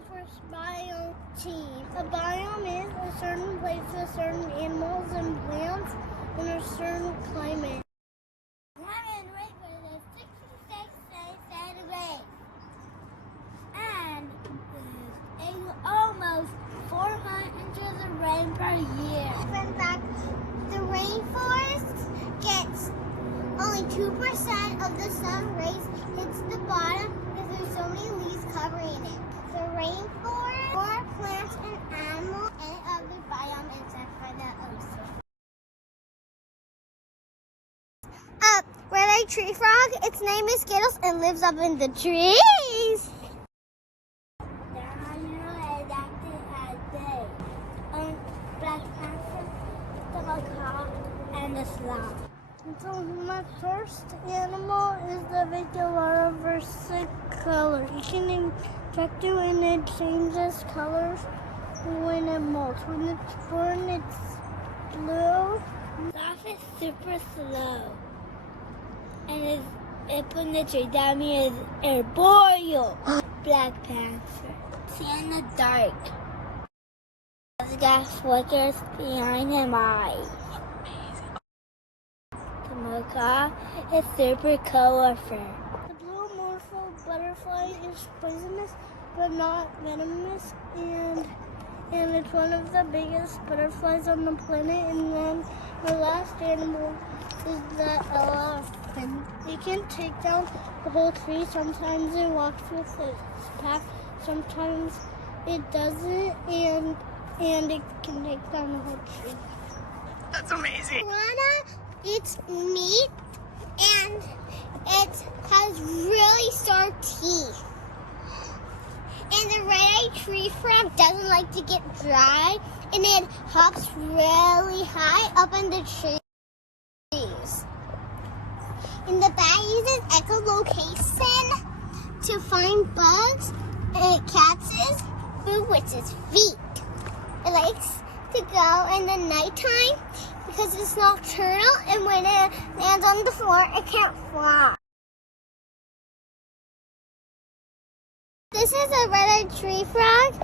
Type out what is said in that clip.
RAINFOREST BIOME TEAM. A biome is a certain place with certain animals and plants in a certain climate. I'm in Rainforest 66 centigrade. And there's almost 400 inches of rain per year. In fact, the rainforest gets only 2% of the sun rays hits the bottom because there's so many leaves covering it. The rainforest, more plants and animals, and other biome except for the ocean. Red-eyed tree frog, its name is Skittles and lives up in the trees. Black panther, the macaw, and the sloth. So my first animal is the Victoria versus color. You can infect it and it changes colors when it molts. When it's born, it's blue. Sloth is super slow. And it's up in the tree. That means arboreal. Black panther. See in the dark. He's got flickers behind his eyes. The macaw is super colorful. The blue morpho butterfly is poisonous but not venomous, and it's one of the biggest butterflies on the planet. And then the last animal is the elephant. It can take down the whole tree. Sometimes it walks with its pack, sometimes it doesn't, and it can take down the whole tree. That's amazing. Piranha eats meat and it has really sharp teeth. And the red-eyed tree frog doesn't like to get dry, and it hops really high up in the trees. And the bat uses echolocation to find bugs, and it catches food with its feet. It likes to go in the nighttime because it's nocturnal, and when it lands on the floor, it can't fly. This is a red-eyed tree frog.